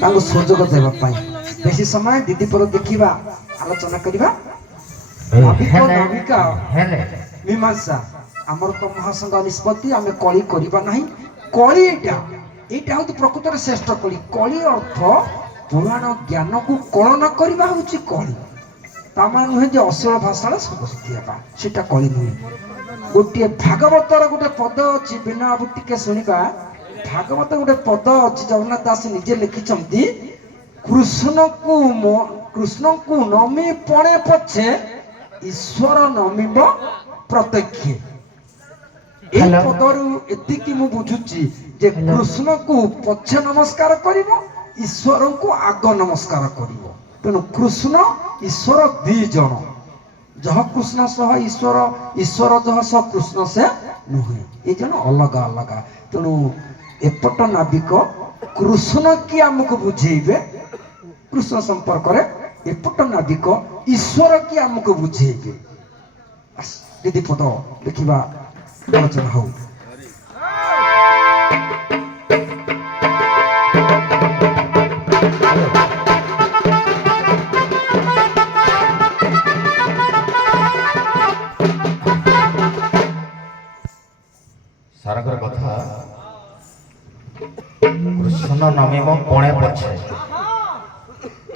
ताको सुजोग देबा पाई बेसी समय दीदी पर देखिबा आलोचना करिबा नाविका मीमांसा आमर तो महासंघ निष्पत्ति आम कली करिबा नहीं कली एटा हूँ प्रकृत श्रेष्ठ कली कली अर्थ पुराण ज्ञान को कलन करवा हूँ कली तामान नुहे जे अश्लील भाषा सब शिखा सीटा कली नुहे गोटे भागवतर गोटे पद अच्छी बिना अब टिके शुणा भागवत गोटे पद अच्छी जगन्नाथ दास निजे लिखिंट कृष्ण को नमी पड़े पछे ईश्वर नमिब प्रत्यक्ष पदरु एतिकी मु बुझुची जे कृष्ण को पछे नमस्कार करिवो ईश्वर को आग नमस्कार करिवो तेणु कृष्ण ईश्वर दी जन जह कृष्ण सह ईश्वर ईश्वर जह सह कृष्ण से नुहे ये जन अलग अलग तेणु एपट नाविक कृष्ण की आमको बुझेबे कृष्ण संपर्क रे एपट नाविक ईश्वर की आमको बुझेबे दीदी पद देखिबा आलोचना हो सारकर कथा कृष्ण नमिम पणे पछे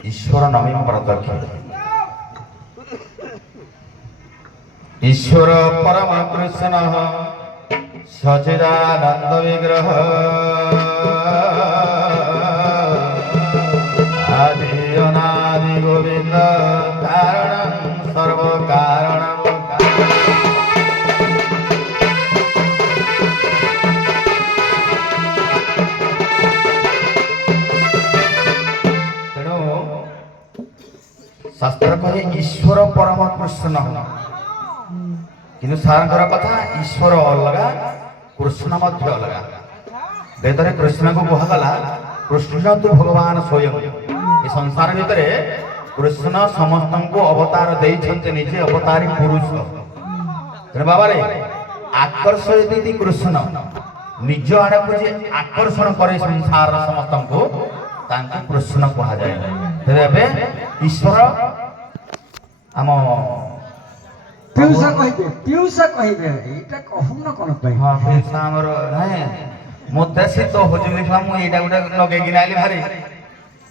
ईश्वर नमिम प्रत्यक्ष ईश्वर परम कृष्ण सचिदानंद विग्रह आदि अनादि गोविंद कारणं सर्व कारणं शास्त्र कहे ईश्वर परम कृष्ण किंतु सारंकर कथा ईश्वर अलगा कृष्ण मध्य अलगा वेद रे कृष्ण को कहगला कृष्ण तो भगवान स्वयं ये संसार भितर कृष्ण समस्त को अवतार देइछन्ते निजे अवतारी पुरुष तेरे बाबा रे आकर्षयति कृष्ण निज आड़ को जे आकर्षण करे संसार समस्त को तांको कृष्ण कहा जाए तेरे ईश्वर आम पियूषा कहिबे एटा कहू न कोन पई हां पियूषा हमर नाही मोते शीत होजु लिखला मु एटा गुटा लगे गिनाली भारी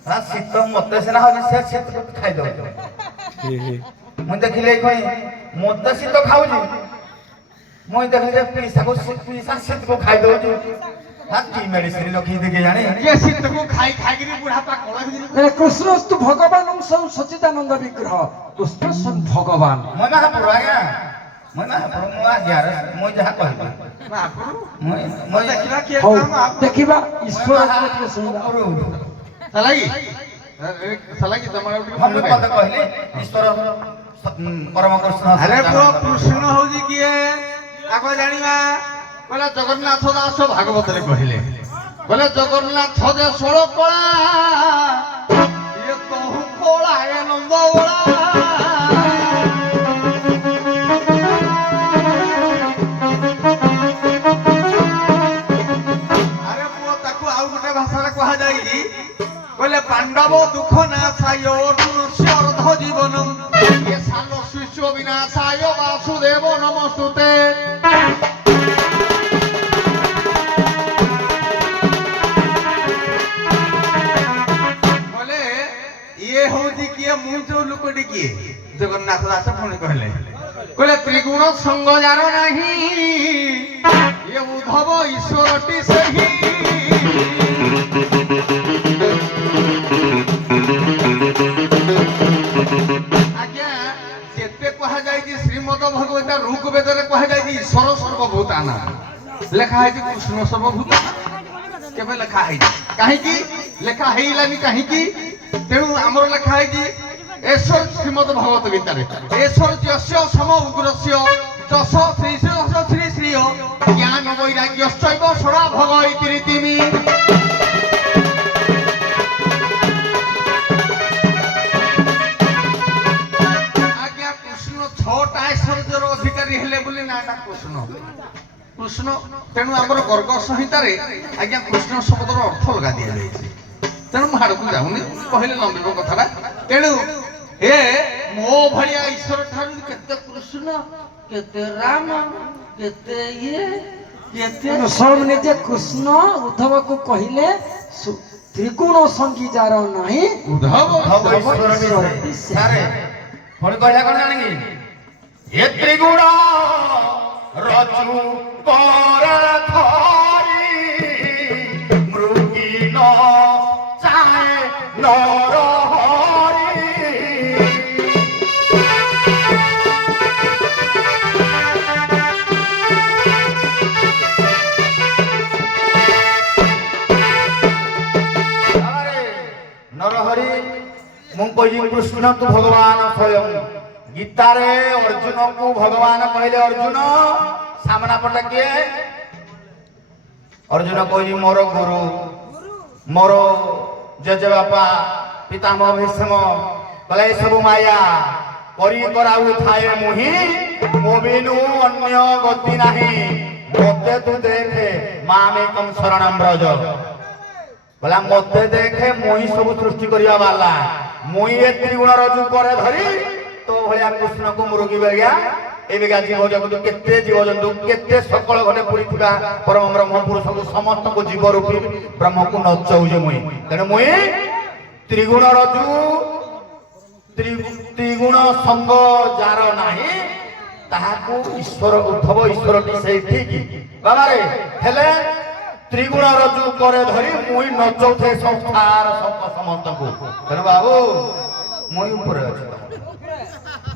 हां शीत मोते सेना हो से शीत खाइ दो मु देखिले कोई मोते शीत खाउजी मु देखिले पियूषा शीत को खाइ दो हां की मेडिसिन लखी देके जाने ये शीत को खाइ खागिरी बुढ़ापा कोला कृष्णस्तु भगवान सच्चिदानंद विग्रह कृष्ण भगवान मैं महापुर आज्ञा मैं महापुर मु आज्ञा मु जहा कहबा महापुर मैं देखिबा के काम देखिबा ईश्वर के सुनबा सलागी तमरा हम पद कहले ईश्वर परम कृष्ण अरे प्रो कृष्ण होजी किए आको जानिबा बोले जगन्नाथ दास भागवत रे कहले बोले जगन्नाथ दे 16 कला ये कहू कोला आनंद बोला अरे पुओ ताकू आउ गोटे भाषा रे कहा जाई बोले पांडव दुख नाशाय मनुष्य अर्ध जीवन ये सालो शिष्य विनाशाय वासुदेव नमस्तुते जगन्नाथ दास पुणी कहले कहले त्रिगुण संग जार नहीं ये उद्धव ईश्वरटी सही आज्ञा केते कहा जाय कि श्रीमद भगवत ऋग्वेद रे कहा जाय कि ईश्वर सर्वभूताना लेखा है कि कृष्ण सर्वभूताना केबे लेखा है काहे कि लेखा हेइलानी काहे कि तेणु हमर लेखा है कि ईश्वर श्रीमद भगवत गीतारे ईश्वर यस्य सम उग्रस्य जस श्री श्री श्री ज्ञान वैराग्यश्चैव सदा भग इति रीतिमि आज्ञा कृष्ण 6टा ऐश्वर्यर अधिकारी हेले बोली नाटा कृष्ण कृष्ण तेणु आमर गर्ग संहितारे आज्ञा कृष्ण शब्दर अर्थ लगा दिया जाइछि ତେଣୁ ମୁଁ ଆଡ଼କୁ ଯାଉନି କହିଲେ ଲମ୍ବିବ କଥାଟା। ତେଣୁ ଏ ମୋ ଭଳିଆ ଈଶ୍ୱର ଠାରୁ କେତେ କୃଷ୍ଣ କେତେ ରାମ କେତେ ଇଏ କେତେ ସ୍ୱୟଂ ନିଜେ କୃଷ୍ଣ ଉଦ୍ଧବକୁ କହିଲେ ତ୍ରିଗୁଣ ସଙ୍ଗୀ ଯାର ନାହିଁ ଉଦ୍ଧବ ସାରେ ପୁଣି କହିଲା କଣ ଜାଣିକି ଏ ତ୍ରିଗୁଣ ରଜୁ କରା ଧରି ମୃଗୀ ନ ଚାହେ ନର ହରି। ନରହରି ମୁଁ କହିଲି କୃଷ୍ଣ ତୁ ଭଗବାନ ସ୍ୱୟଂ। ଗୀତାରେ ଅର୍ଜୁନକୁ ଭଗବାନ କହିଲେ ଅର୍ଜୁନ ସାମନା ପଟେ କିଏ? ଅର୍ଜୁନ କହିଲି ମୋର ଗୁରୁ ମୋର ଜେଜେବାପା ପିତାମହ ଭୀଷ୍ମ କହିଲେ ଏସବୁ ମାୟା କରି କରାଉଥାଏ ମୁହିଁ ମୋ ବିନୁ ଅନ୍ୟ ଗତି ନାହିଁ ମୋତେ ତୁ ଦେଖେ ମାମେକଂ ଶରଣଂ ବ୍ରଜ। ବୋଲା ମତେ ଦେଖେ ମୁଇଁ ସବୁ ସୃଷ୍ଟି କରିବା ବାଲା ମୁଇଁ ଏ ତ୍ରିଗୁଣ ରଜୁ ପରେ ଧରି ତୋ ଭଳିଆ କୃଷ୍ଣକୁ ମୃଗୀ ବେଳିଆ ଏବେକା ଜୀବଜନ୍ତୁ କେତେ ଜୀବଜନ୍ତୁ କେତେ ସକଳ ଘଟେ ପୁରିଥିବା ପରମ ବ୍ରହ୍ମ ପୁରୁଷକୁ ସମସ୍ତଙ୍କୁ ଜୀବ ରୂପୀ ବ୍ରହ୍ମକୁ ନଚଉଛେ ମୁଇଁ। ତେଣୁ ମୁଇଁ ତ୍ରିଗୁଣ ରଜୁ ତ୍ରିଗୁଣ ସଙ୍ଗ ଯାର ନାହିଁ ତାହାକୁ ଈଶ୍ୱର ଉଦ୍ଧବ ଈଶ୍ୱରଟି ସେଇଠି ବାବାରେ ହେଲେ ତ୍ରିଗୁଣ ରଜୁ ପରେ ଧରି ମୁଇଁ ନଚଉଥାଏ ସଂସାର ସମସ୍ତଙ୍କୁ। ତେଣୁ ବାବୁ ମୁଇଁ ଉପରେ ଅଛି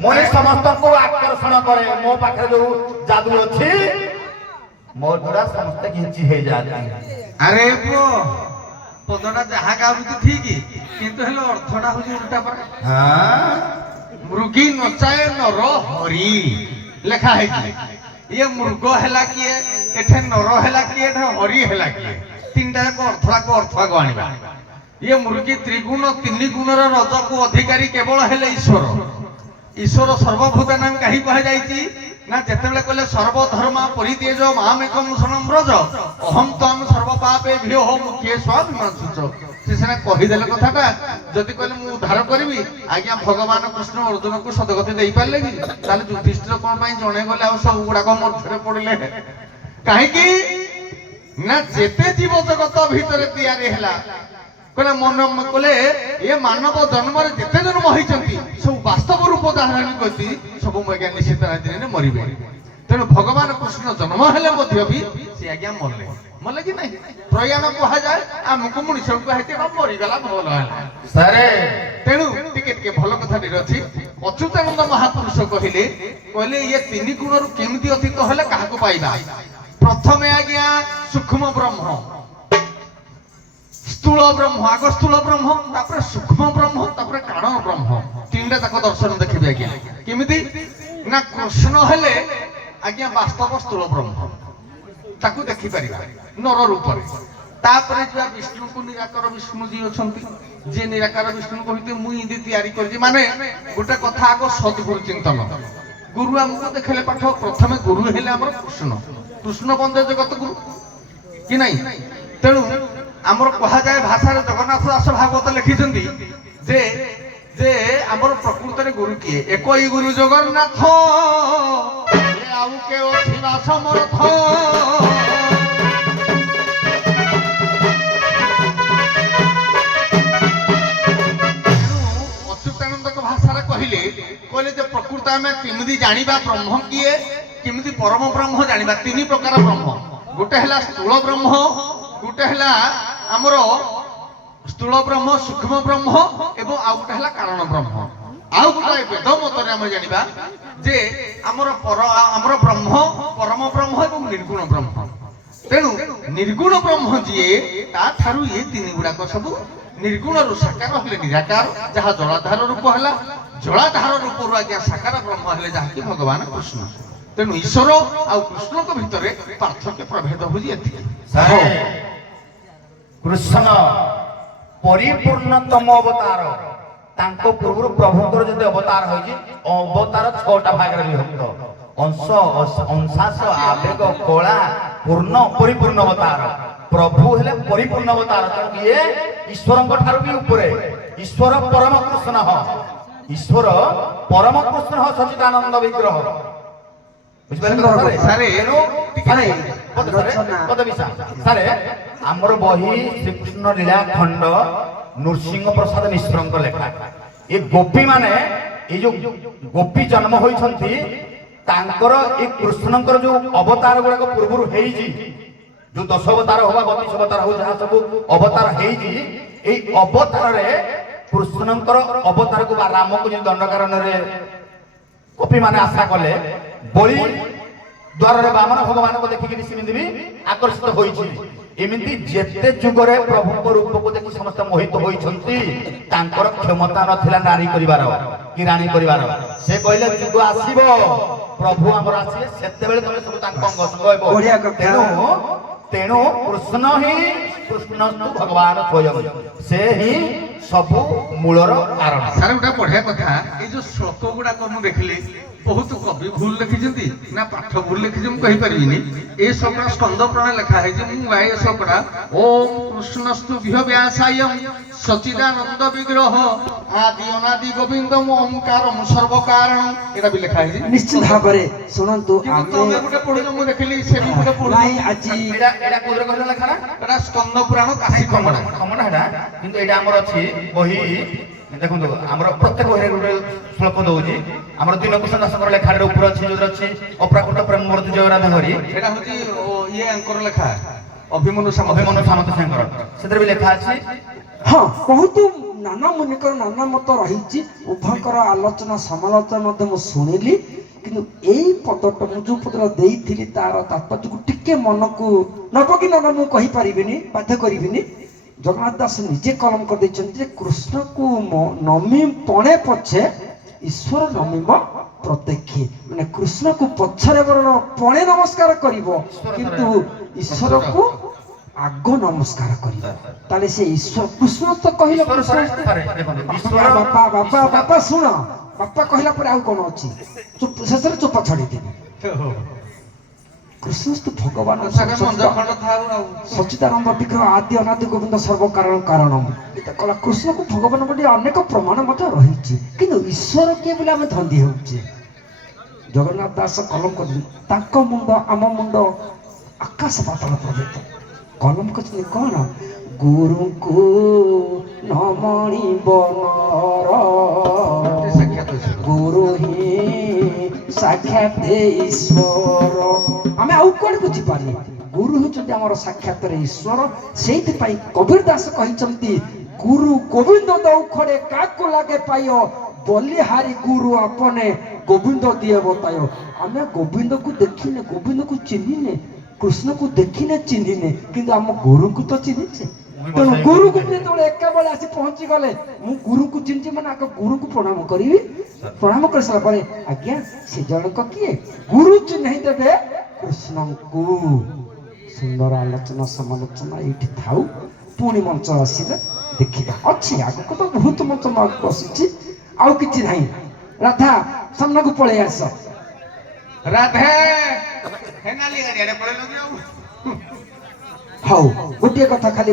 ମୁଇଁ ସମସ୍ତଙ୍କୁ ଆକର୍ଷଣ କରେ ମୋ ପାଖରେ ଯୋଉ ଯାଦୁ ଅଛି ମୋ ଦ୍ୱାରା ସମସ୍ତେ ଘିଞ୍ଚି ହେଇଯାଆନ୍ତି। ଆରେ ପୁଅ ପଦଟା ଯାହା ଗାଉଛି ଠିକ କିନ୍ତୁ ହେଲେ ଅର୍ଥଟା ହଉଛି ଉଲ୍ଟା ପରା। ମୃଗୀ ନଚାଏ ନର ହରି ଲେଖା ହେଇଛି। ଇଏ ମୃଗ ହେଲା କିଏ ଏଠେ ନର ହେଲା କିଏ ଏଠେ ହରି ହେଲା କିଏ ତିନିଟା ଯାକ ଅର୍ଥକୁ ଆଣିବା। ଇଏ ମୃଗୀ ତ୍ରିଗୁଣ ତିନି ଗୁଣର ରଜକୁ ଅଧିକାରୀ କେବଳ ହେଲେ ଈଶ୍ୱର। ଈଶ୍ୱର ସର୍ବଭୂତାନାଂ କାହିଁ କୁହାଯାଇଛି ନା ଯେତେବେଳେ କହିଲେ ସର୍ବଧର୍ମ ପରିତ୍ୟଜ ମାମେକଂ ଶରଣଂ ବ୍ରଜ ଅହଂ ତ୍ୱାଂ ସର୍ବ ପାପେଭ୍ୟୋ ମୁଖ୍ୟେ ସ୍ୱାଭିମାନସୁଚ। ସେ ସିନା କହିଦେଲେ କଥାଟା ଯଦି କହିଲେ ମୁଁ ଉଦ୍ଧାର କରିବି ଆଜ୍ଞା ଭଗବାନ କୃଷ୍ଣ ଅର୍ଜୁନକୁ ସଦଗତି ଦେଇପାରିଲେ କି? ତାହେଲେ ଯୁଧିଷ୍ଠିର କଣ ପାଇଁ ଜଣେ ଗଲେ ଆଉ ସବୁ ଗୁଡାକ ମଧ୍ୟରେ ପଡିଲେ କାହିଁକି ନା ଯେତେ ଜୀବ ଜଗତ ଭିତରେ ତିଆରି ହେଲା କହିଲେ ମନ କହିଲେ ଏ ମାନବ ଜନ୍ମରେ ଯେତେ ଜନ୍ମ ହେଇଛନ୍ତି ସବୁ ବାସ୍ତବ ରୂପ ଧାରଣ କରି ସବୁ ଆଜ୍ଞା ନିଶ୍ଚିତ ଦିନରେ ମରିବେ। ତେଣୁ ଭଗବାନ କୃଷ୍ଣ ଜନ୍ମ ହେଲେ ମଧ୍ୟ ବି ସେ ଆଜ୍ଞା ମଲେ କି ନାହିଁ ପ୍ରୟାଣ କୁହାଯାଏ ଆମକୁ ମଣିଷକୁ କୁହାଯାଇଛି ମରିଗଲା ଭଲ ହେଲା ସାରେ। ତେଣୁ ଟିକେ ଭଲ କଥାଟିରେ ଅଛି ଅଚ୍ୟୁତାନନ୍ଦ ମହାପୁରୁଷ କହିଲେ ଇଏ ତିନି ଗୁଣରୁ କେମିତି ଅତୀତ ହେଲେ କାହାକୁ ପାଇବା? ପ୍ରଥମେ ଆଜ୍ଞା ସୂକ୍ଷ୍ମ ବ୍ରହ୍ମ ସ୍ଥୂଳ ବ୍ରହ୍ମ ଆଗ ସ୍ଥୂଳ ବ୍ରହ୍ମ ତାପରେ ସୂକ୍ଷ୍ମ ବ୍ରହ୍ମ ତାପରେ କାରଣ ବ୍ରହ୍ମ ତିନିଟା ତାଙ୍କ ଦର୍ଶନ ଦେଖିବେ ଆଜ୍ଞା। କେମିତି ନା କୃଷ୍ଣ ହେଲେ ଆଜ୍ଞା ବାସ୍ତବ ସ୍ଥୂଳ ବ୍ରହ୍ମ ତାକୁ ଦେଖିପାରିବା ନର ରୂପରେ। ତାପରେ ଯିବା ବିଷ୍ଣୁଙ୍କୁ ନିରାକାର ବିଷ୍ଣୁ ଯିଏ ଅଛନ୍ତି ଯିଏ ନିରାକାର ବିଷ୍ଣୁଙ୍କୁ ଭିତରେ ମୁଁ ଇନ୍ତି ତିଆରି କରିଛି ମାନେ ଗୋଟେ କଥା ଆଗ ସଦ୍ଗୁରୁ ଚିନ୍ତନ। ଗୁରୁ ଆମକୁ ଦେଖେଇଲେ ପାଠ ପ୍ରଥମେ ଗୁରୁ ହେଲେ ଆମର କୃଷ୍ଣ ବନ୍ଦେ ଜଗତ ଗୁରୁ କି ନାହିଁ। ତେଣୁ ଆମର କୁହାଯାଏ ଭାଷାରେ ଜଗନ୍ନାଥ ଦାସ ଭାଗବତ ଲେଖିଛନ୍ତି ଯେ ଯେ ଆମର ପ୍ରକୃତରେ ଗୁରୁ କିଏ? ଏକଇ ଗୁରୁ ଜଗନ୍ନାଥ ଆଉ କେ ଅଛି ବା ସମର୍ଥ। ଅଚ୍ୟୁତାନନ୍ଦଙ୍କ ଭାଷାରେ କହିଲେ ଯେ ପ୍ରକୃତ ଆମେ କେମିତି ଜାଣିବା ବ୍ରହ୍ମ କିଏ କେମିତି ପରମ ବ୍ରହ୍ମ ଜାଣିବା? ତିନି ପ୍ରକାର ବ୍ରହ୍ମ। ଗୋଟେ ହେଲା ସ୍ଥୂଳ ବ୍ରହ୍ମ ଗୋଟେ ହେଲା ଆମର ସ୍ଥୂଳ ବ୍ରହ୍ମ ସୂକ୍ଷ୍ମ ବ୍ରହ୍ମ ଏବଂ ଆଉ ଗୋଟେ ହେଲା କାରଣ ବ୍ରହ୍ମ। ଆଉ ଗୋଟେ ବେଦ ମତରେ ଆମେ ଜାଣିବା ଯେ ଆମର ବ୍ରହ୍ମ ପରମ ବ୍ରହ୍ମ ଏବଂ ନିର୍ଗୁଣ ବ୍ରହ୍ମ। ତେଣୁ ନିର୍ଗୁଣ ବ୍ରହ୍ମ ଯିଏ ତାଠାରୁ ଇଏ ତିନି ଗୁଡାକ ସବୁ ନିର୍ଗୁଣରୁ ସାକାର ହେଲେ ନିରାକାର ଯାହା ଜଳାଧାର ରୂପ ହେଲା ଜଳାଧାର ରୂପରୁ ଆଜ୍ଞା ସାକାର ବ୍ରହ୍ମ ହେଲେ ଯାହାକି ଭଗବାନ କୃଷ୍ଣ। ତେଣୁ ଈଶ୍ୱର ଆଉ କୃଷ୍ଣଙ୍କ ଭିତରେ ପାର୍ଥକ୍ୟ ପ୍ରଭେଦ ହଉଛି ଏତିକି। କୃଷ୍ଣ ପରିପୂର୍ଣ୍ଣତମ ଅବତାର ତାଙ୍କ ପୂର୍ବରୁ ପ୍ରଭୁଙ୍କର ଯଦି ଅବତାର ହୋଇଛି ଅବତାର 6ଟା ଭାଗରେ ବିଭକ୍ତ। ଅଂଶ ଅଂଶାସ ଆବେଗ କଳା ପୂର୍ଣ୍ଣ ପରିପୂର୍ଣ୍ଣ ଅବତାର। ପ୍ରଭୁ ହେଲେ ପରିପୂର୍ଣ୍ଣ ଅବତାର ତେଣୁ ଇଏ ଈଶ୍ୱରଙ୍କ ଠାରୁ ବି ଉପରେ ଈଶ୍ୱର ପରମ କୃଷ୍ଣ ଈଶ୍ୱର ପରମ କୃଷ୍ଣ ସଚିଦାନନ୍ଦ ବିଗ୍ରହ ବୁଝିପାରିଲେ ସାରେ ସାରେ ଆମର ବହି ଶ୍ରୀକୃଷ୍ଣ ଲୀଳା ଖଣ୍ଡ ନୃସିଂହ ପ୍ରସାଦ ମିଶ୍ରଙ୍କ ଲେଖା ଏ ଗୋପୀ ମାନେ ଏ ଯୋଉ ଗୋପୀ ଜନ୍ମ ହୋଇଛନ୍ତି ତାଙ୍କର ଏ କୃଷ୍ଣଙ୍କର ଯୋଉ ଅବତାର ଗୁଡାକ ପୂର୍ବରୁ ହେଇଛି ଯୋଉ 10 ଅବତାର ହବା 32 ଅବତାର ହଉ ଯାହା ସବୁ ଅବତାର ହେଇଛି ଏଇ ଅବତାରରେ କୃଷ୍ଣଙ୍କର ଅବତାରକୁ ବା ରାମକୁ ଯୋଉ ଦଣ୍ଡକାରଣ୍ୟରେ ଗୋପୀ ମାନେ ଆଶା କଲେ ବଳି ଦ୍ୱାରରେ ବାମନ ଭଗବାନଙ୍କୁ ଦେଖିକି ସେମିତି ବି ଆକର୍ଷିତ ହୋଇଛି ଏମିତି ଯେତେ ଯୁଗରେ ପ୍ରଭୁଙ୍କ ରୂପକୁ ଦେଖି ସମସ୍ତେ ମୋହିତ ହୋଇଛନ୍ତି ତାଙ୍କର କ୍ଷମତା ନଥିଲା ନାରୀ କରିବାର କି ରାଣୀ କରିବାର ସେ କହିଲେ ଯୁଗ ଆସିବ ପ୍ରଭୁ ଆମର ଆସିଲେ ସେତେବେଳେ ତମେ ସବୁ ତାଙ୍କ ଅଙ୍ଗ ସଙ୍ଗ ହେବ ତେଣୁ କୃଷ୍ଣ ହିଁ କୃଷ୍ଣ ଭଗବାନ ସ୍ୱୟଂ ସେ ହିଁ ସବୁ ମୂଳର କାରଣ ସାର୍ ଗୋଟେ ବଢିଆ କଥା ଏଇ ଯୋଉ ଶ୍ଲୋକ ଗୁଡାକ ମୁଁ ଦେଖିଲି ବହୁତ କବି ଭୁଲ ଲେଖିଛନ୍ତି ନା ପାଠ ଭୁଲ ଲେଖିଛି ମୁଁ କହିପାରିବିନି ଏ ସବୁଟା ସ୍କନ୍ଦ ପୁରାଣ ଲେଖା ହେଇଛି ମୁଁ ଗାଏ ସବୁଟା ଓಂ କୃଷ୍ଣସ୍ତୁ ବିହ ବ୍ୟାସାୟ ସଚିଦାନନ୍ଦ ବିଗ୍ରହ ଆଦି ଅନାଦି ଗୋବିନ୍ଦମ ଓଂକାରମ୍ ସର୍ବ କାରଣ ଏଟା ବି ଲେଖା ହେଇଛି ନିଶ୍ଚିତ ଭାବରେ ଶୁଣନ୍ତୁ ତମେ ଗୋଟେ ପଢିଲ ମୁଁ ଦେଖିଲି ସେ ବି ଗୋଟେ ପଢିଲ ଆଜି ଏଟା କୋଉଥିରେ କହିଲ ଲେଖା ନା ଏଟା ସ୍କନ୍ଦ ପୁରାଣ କାଶୀ ଖମଣା ଖମଣା ହେଟା କିନ୍ତୁ ଏଇଟା ଆମର ଅଛି ବହି ଦେଖନ୍ତୁ ଆମର ପ୍ରତ୍ୟେକ ବହିରେ ଗୋଟେ ଶ୍ଲୋକ ଦଉଛି ଆମର ଦିନକୃଷ୍ଣ ଦାସଙ୍କର ଲେଖାରେ ଉପରେ ଅଛି ଯୋଉଟା ଅଛି ଅପ୍ରାକୃତ ପ୍ରେମ ମୂର୍ତ୍ତି ଜୟରାଧ ହରି ଏଟା ହଉଛି ଇଏ ଆଙ୍କର ଲେଖା ଅଭିମନ୍ୟୁ ସାମନ୍ତ ସାଙ୍କର ସେଥିରେ ବି ଲେଖା ଅଛି ହଁ ବହୁତ ନାନା ମୁନିଙ୍କର ନାନା ମତ ରହିଛି ଉଭୟଙ୍କର ଆଲୋଚନା ସମାଲୋଚନା ମଧ୍ୟ ମୁଁ ଶୁଣିଲି କିନ୍ତୁ ଏଇ ପଦଟା ମୁଁ ଯୋଉ ପଦଟା ଦେଇଥିଲି ତାର ତାତ୍ପର୍ଯ୍ୟକୁ ଟିକେ ମନକୁ ନବ କି ନବ ମୁଁ କହିପାରିବିନି ବାଧ୍ୟ କରିବିନି ଜଗନ୍ନାଥ ଦାସ ନିଜେ କଲମ କରିଦେଇଛନ୍ତି ଯେ କୃଷ୍ଣକୁ ନମି ପଣେ ପଛେ ଈଶ୍ୱର ନମିବ ପ୍ରତ୍ୟକ୍ଷ ମାନେ କୃଷ୍ଣକୁ ପଛରେ ବରଣ ପଣେ ନମସ୍କାର କରିବ କିନ୍ତୁ ଈଶ୍ୱରକୁ ଆଗ ନମସ୍କାର କରିବ ତାହେଲେ ସେ ଈଶ୍ୱର କୃଷ୍ଣ ତ କହିଲେ ବାପା ଶୁଣ ବାପା କହିଲା ପରେ ଆଉ କଣ ଅଛି ଶେଷରେ ଚୋପା ଛାଡିଦେବି କୃଷ୍ଣ ଭଗବାନ ସଚିଦାନନ୍ଦ ବିଗ୍ରହ ଆଦି ଅନାଦି ଗୋବିନ୍ଦ ସର୍ବ କାରଣ କାରଣମ୍ ଏଟା କଲା କୃଷ୍ଣକୁ ଭଗବାନ ବୋଲି ଅନେକ ପ୍ରମାଣ ମଧ୍ୟ ରହିଛି କିନ୍ତୁ ଈଶ୍ୱର କିଏ ବୋଲି ଆମେ ଧନ୍ଦି ହେଉଛେ ଜଗନ୍ନାଥ ଦାସ କଲମ କରିଛନ୍ତି ତାଙ୍କ ମୁଣ୍ଡ ଆମ ମୁଣ୍ଡ ଆକାଶ ପାତାଳ ପ୍ରଭେଦ କଲମ କରିଛନ୍ତି କଣ ଗୁରୁଙ୍କୁ ନମଣିବ ନର ଗୁରୁ ହିଁ ସାକ୍ଷାତ ଈଶ୍ୱର ଆମେ ଆଉ କୁଆଡେ ବୁଝିପାରିଲେ ଗୁରୁ ହେଉଛନ୍ତି ଆମର ସାକ୍ଷାତରେ ଈଶ୍ୱର ସେଇଥିପାଇଁ କବୀର ଦାସ କହିଛନ୍ତି ଗୁରୁ ଗୋବିନ୍ଦ ଦଉଖରେ କାକୁ ଲାଗେ ପାୟ ବଲିହାରି ଗୁରୁ ଆପନେ ଗୋବିନ୍ଦ ଦିଏ ବତାୟ ଆମେ ଗୋବିନ୍ଦକୁ ଦେଖିନେ ଗୋବିନ୍ଦକୁ ଚିହ୍ନିନେ କୃଷ୍ଣକୁ ଦେଖିନେ ଚିହ୍ନିନେ କିନ୍ତୁ ଆମ ଗୁରୁଙ୍କୁ ତ ଚିହ୍ନିଛେ ତେଣୁ ଗୁରୁକୁ ଯେତେବେଳେ ଏକାବେଳେ ଆସି ପହଞ୍ଚି ଗଲେ ମୁଁ ଗୁରୁକୁ ଚିହ୍ନିଛି ମାନେ ଆଗ ଗୁରୁକୁ ପ୍ରଣାମ କରିବି ପ୍ରଣାମ କରିସାରିଲା ପରେ ଆଜ୍ଞା ସେ ଜଣକ କିଏ ଗୁରୁ ଚିହ୍ନେଇ ଦେବେ କୃଷ୍ଣଙ୍କୁ ସୁନ୍ଦର ଆଲୋଚନା ସମାଲୋଚନା ଏଇଠି ଥାଉ ପୁଣି ମଞ୍ଚ ଆସିଲେ ଦେଖିବା ଅଛି ଆଗକୁ ତ ବହୁତ ମଞ୍ଚ ଆଗକୁ ଆସିଛି ଆଉ କିଛି ନାହିଁ ରାଧା ସାମ୍ନାକୁ ପଳେଇ ଆସ ରାଧେ ହଉ ଗୋଟିଏ କଥା ଖାଲି